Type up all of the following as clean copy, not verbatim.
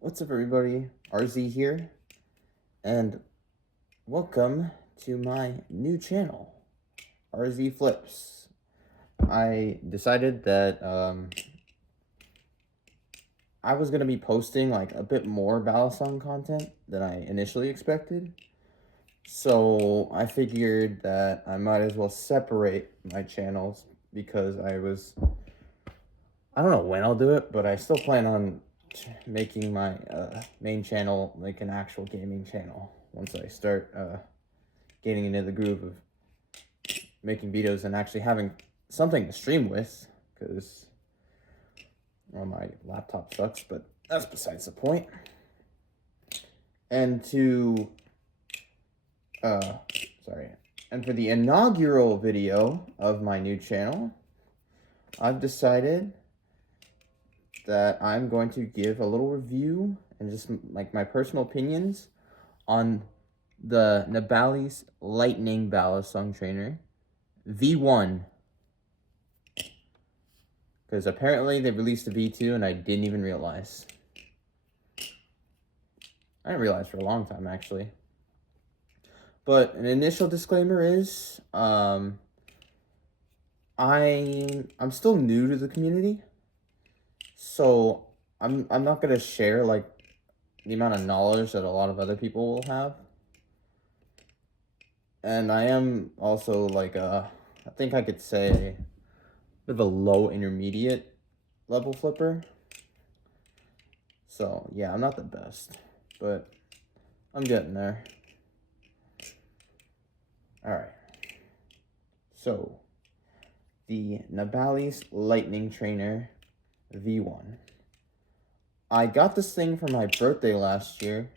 What's up, everybody? RZ here, and welcome to my new channel, RZ Flips. I decided that I was gonna be posting like a bit more Balisong content than I initially expected, so I figured that I might as well separate my channels because I don't know when I'll do it, but I still plan on making my main channel like an actual gaming channel once I start getting into the groove of making videos and actually having something to stream with, because my laptop sucks, but that's besides the point. And and for the inaugural video of my new channel, I've decided that I'm going to give a little review and just like my personal opinions on the Nabalis Lightning Balisong Trainer V1. Because apparently they released a V2 and I didn't even realize. I didn't realize for a long time, actually. But an initial disclaimer is, I'm still new to the community, so I'm not gonna share like the amount of knowledge that a lot of other people will have. And I am also like I think I could say a bit of a low intermediate level flipper. So yeah, I'm not the best, but I'm getting there. Alright. So the Nabalis Lightning Trainer V1. I got this thing for my birthday last year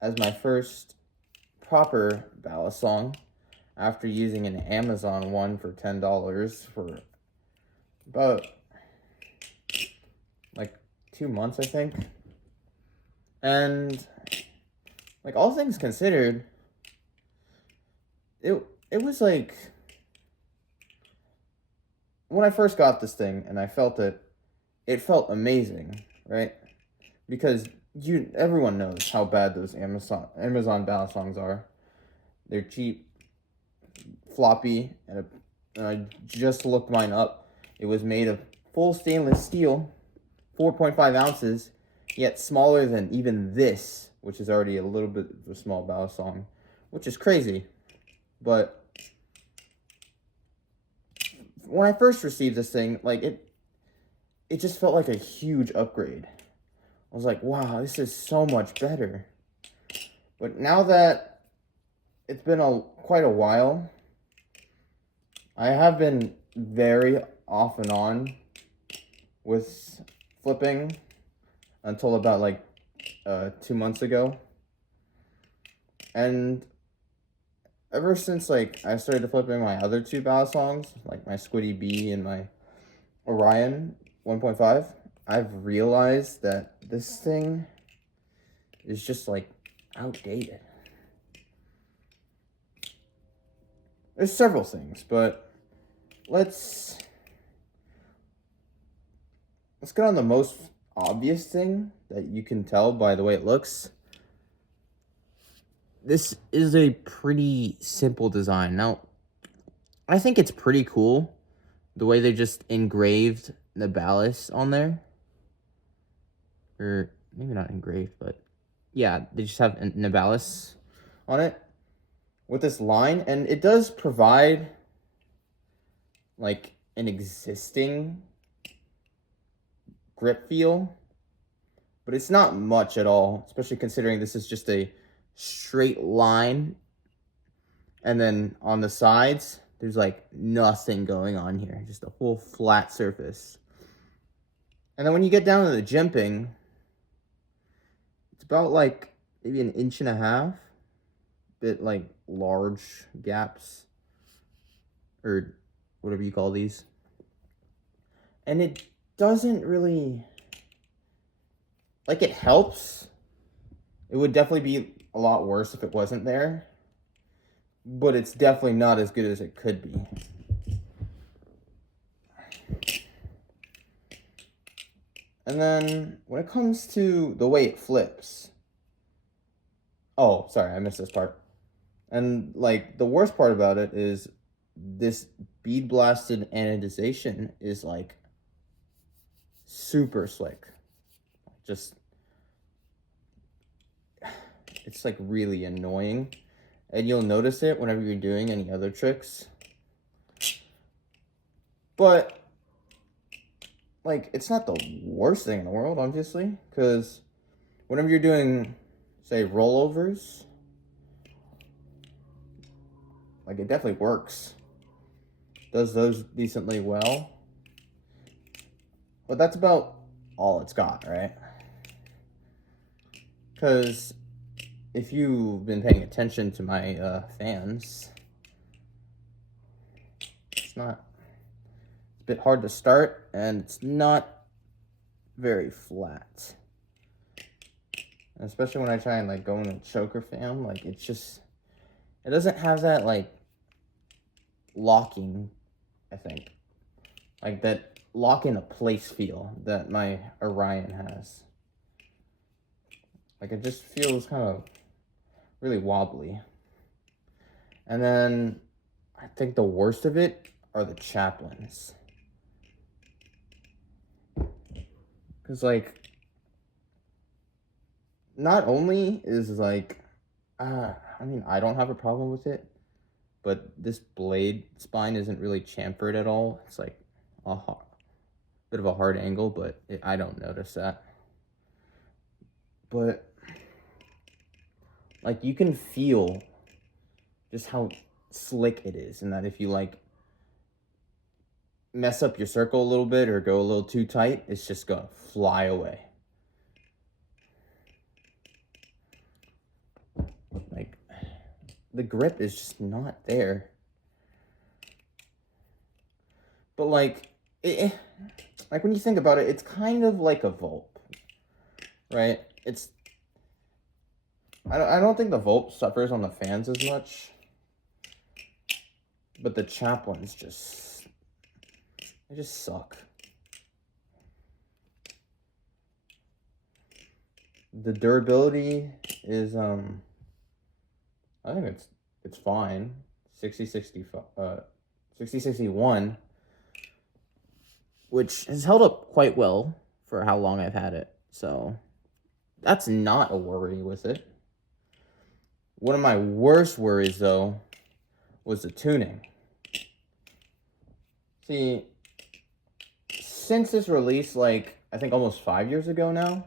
as my first proper Balisong after using an Amazon one for $10 for about like 2 months, I think. And like, all things considered, it was like, when I first got this thing and I felt it felt amazing, right? Because everyone knows how bad those Amazon Balisongs are. They're cheap, floppy, and I just looked mine up. It was made of full stainless steel, 4.5 ounces, yet smaller than even this, which is already a little bit of a small Balisong, which is crazy. But when I first received this thing, like it just felt like a huge upgrade. I was like, wow, this is so much better. But now that it's been quite a while, I have been very off and on with flipping until about like 2 months ago. And ever since like I started flipping my other two Balisongs, like my Squiddy B and my Orion 1.5, I've realized that this thing is just like outdated. There's several things, but let's get on the most obvious thing that you can tell by the way it looks. This is a pretty simple design. Now, I think it's pretty cool the way they just engraved Nabalis on there. Or maybe not engraved, but yeah, they just have Nabalis on it with this line, and it does provide like an existing grip feel, but it's not much at all, especially considering this is just a straight line, and then on the sides there's like nothing going on here, just a whole flat surface. And then when you get down to the jimping, it's about like maybe 1.5 inches, bit like large gaps, or whatever you call these. And it doesn't really, like, it helps. It would definitely be a lot worse if it wasn't there, but it's definitely not as good as it could be. And then when it comes to the way it flips, oh, sorry, I missed this part. And like the worst part about it is this bead blasted anodization is like super slick. Just, it's like really annoying. And you'll notice it whenever you're doing any other tricks. But like, it's not the worst thing in the world, obviously, because whenever you're doing, say, rollovers, like, it definitely works. Does those decently well. But that's about all it's got, right? Because if you've been paying attention to my fans, it's a bit hard to start, and it's not very flat. And especially when I try and like go in a choker fan, like it's just, it doesn't have that like locking, I think, like that lock in a place feel that my Orion has. Like it just feels kind of really wobbly. And then I think the worst of it are the chaplains. Because like, not only is like, I mean, I don't have a problem with it, but this blade spine isn't really chamfered at all. It's like a bit of a hard angle, but I don't notice that. But like, you can feel just how slick it is, and that if you like mess up your circle a little bit or go a little too tight, it's just gonna fly away. Like, the grip is just not there. But like, like when you think about it, it's kind of like a Volp, right? It's, I don't think the Volp suffers on the fans as much, but the chaplains just, they just suck. The durability is, I think it's fine. 6061, which has held up quite well for how long I've had it. So that's not a worry with it. One of my worst worries, though, was the tuning. See, since this release, like, I think almost 5 years ago now,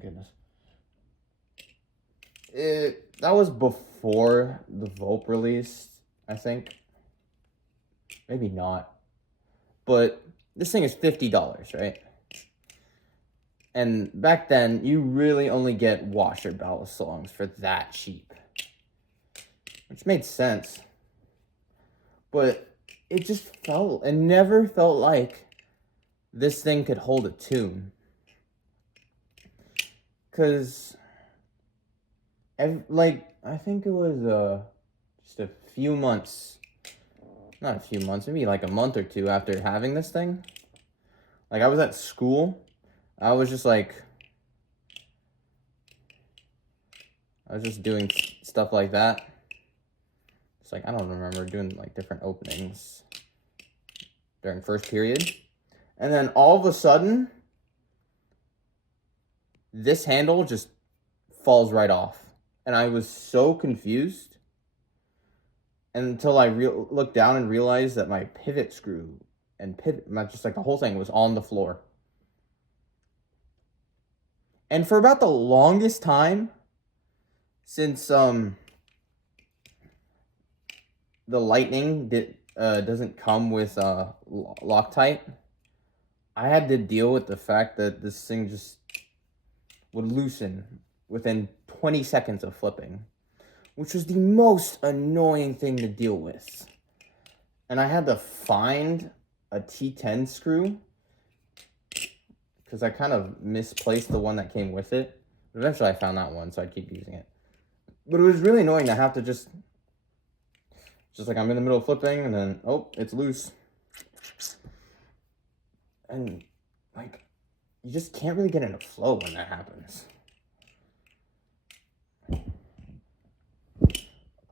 goodness, that was before the Volp release, I think. Maybe not. But this thing is $50, right? And back then, you really only get washer ballast songs for that cheap. Which made sense. But it just felt, it never felt like this thing could hold a tune. Because, like, I think it was just a few months, not a few months, maybe like a month or two after having this thing. Like, I was at school. I was just like, I was just doing stuff like that. It's like, I don't remember doing like different openings during first period. And then all of a sudden, this handle just falls right off. And I was so confused until I looked down and realized that my pivot screw and just like the whole thing was on the floor. And for about the longest time, since the Lightning doesn't come with Loctite, I had to deal with the fact that this thing just would loosen within 20 seconds of flipping, which was the most annoying thing to deal with. And I had to find a T10 screw because I kind of misplaced the one that came with it. But eventually I found that one, so I'd keep using it. But it was really annoying to have to just like I'm in the middle of flipping and then, oh, it's loose. And like, you just can't really get in a flow when that happens.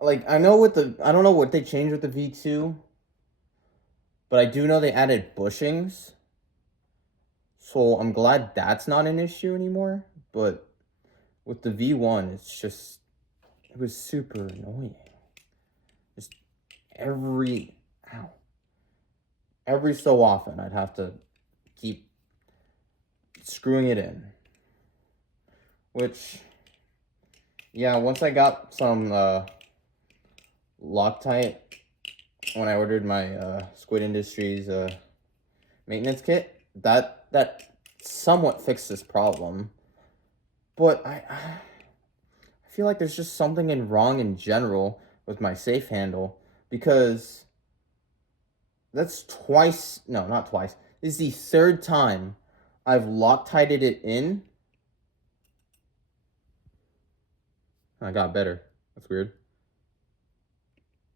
Like, I don't know what they changed with the V2, but I do know they added bushings. So I'm glad that's not an issue anymore. But with the V1, it was super annoying. Just every so often, I'd have to keep screwing it in. Which, yeah, once I got some Loctite, when I ordered my Squid Industries maintenance kit, that somewhat fixed this problem. But I feel like there's just something wrong in general with my safe handle, because that's twice, no, not twice. This is the third time I've Loctited it in. I got better. That's weird.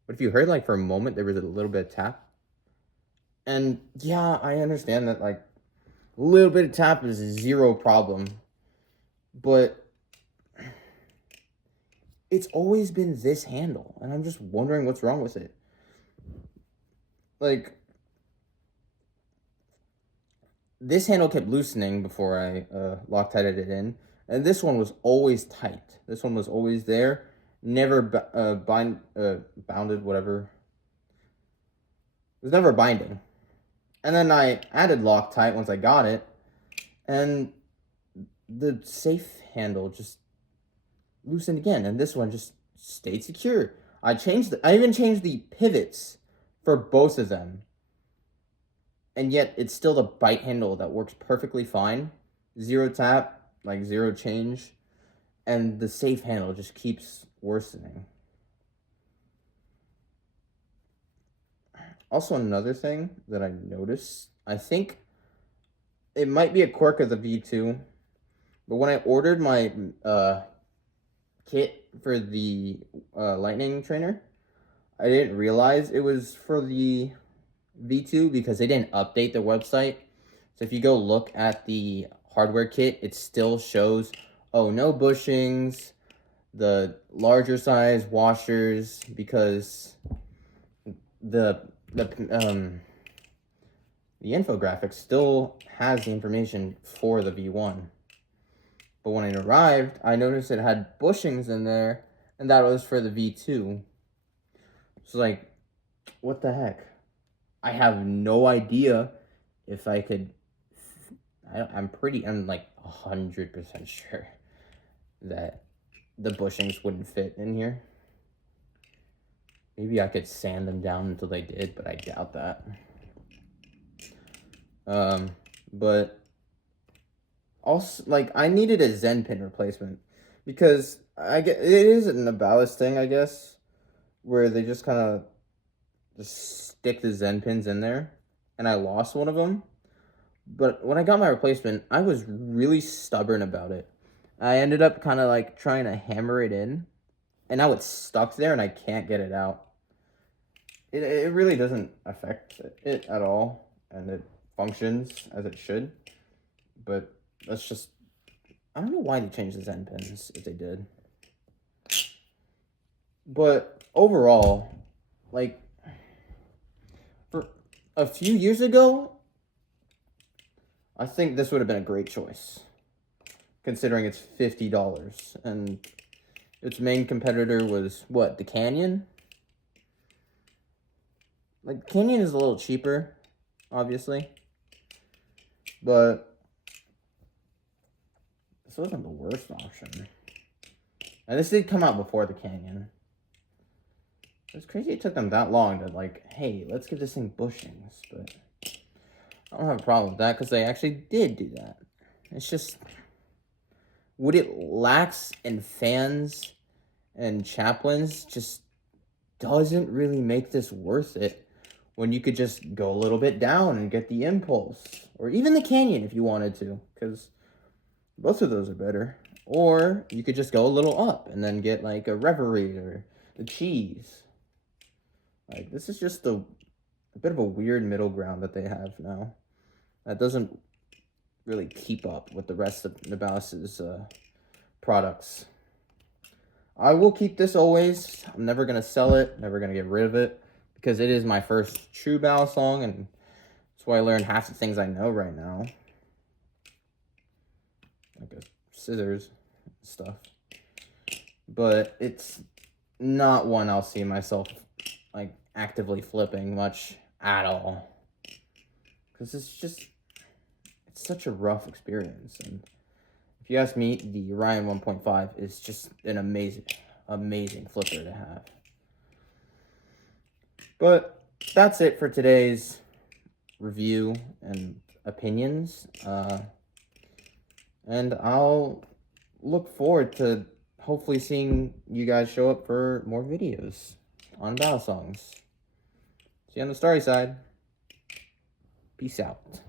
But if you heard, like, for a moment, there was a little bit of tap. And yeah, I understand that, like, a little bit of tap is zero problem. But it's always been this handle, and I'm just wondering what's wrong with it. Like, this handle kept loosening before I Loctited it in, and this one was always tight. This one was always there, never bounded, whatever. It was never binding. And then I added Loctite once I got it, and the safe handle just loosened again, and this one just stayed secure. I even changed the pivots for both of them, and yet it's still the bite handle that works perfectly fine. Zero tap, like zero change, and the safe handle just keeps worsening. Also, another thing that I noticed, I think it might be a quirk of the V2, but when I ordered my kit for the lightning trainer, I didn't realize it was for the V2 because they didn't update their website. So if you go look at the hardware kit, it still shows, oh, no bushings, the larger size washers, because the infographic still has the information for the V1. But when it arrived, I noticed it had bushings in there, and that was for the V2. So, like, what the heck? I have no idea if I could. I'm like 100% sure that the bushings wouldn't fit in here. Maybe I could sand them down until they did, but I doubt that. But also, like, I needed a Zen pin replacement, because it is a Nabalis thing, I guess, where they just kind of just stick the Zen pins in there, and I lost one of them. But when I got my replacement, I was really stubborn about it. I ended up kind of like trying to hammer it in, and now it's stuck there and I can't get it out. It really doesn't affect it at all, and it functions as it should. But that's just, I don't know why they changed the Zen pins if they did. But overall, like, for a few years ago, I think this would have been a great choice, considering it's $50, and its main competitor was, what, the Canyon? Like, Canyon is a little cheaper, obviously, but this wasn't the worst option. And this did come out before the Canyon. It's crazy it took them that long to, like, hey, let's give this thing bushings, but I don't have a problem with that, because they actually did do that. It's just, what it lacks in fans and chaplains just doesn't really make this worth it, when you could just go a little bit down and get the Impulse, or even the Canyon if you wanted to, because both of those are better. Or you could just go a little up and then get like a Reverie or the Cheese. Like, this is just a bit of a weird middle ground that they have now. That doesn't really keep up with the rest of Nabalis's products. I will keep this always. I'm never going to sell it, never going to get rid of it, because it is my first true balisong, and that's why I learned half the things I know right now. Like scissors and stuff. But it's not one I'll see myself like actively flipping much at all. Because it's such a rough experience. And if you ask me, the Orion 1.5 is just an amazing flipper to have. But that's it for today's review and opinions. And I'll look forward to hopefully seeing you guys show up for more videos on balisongs. See you on the starry side. Peace out.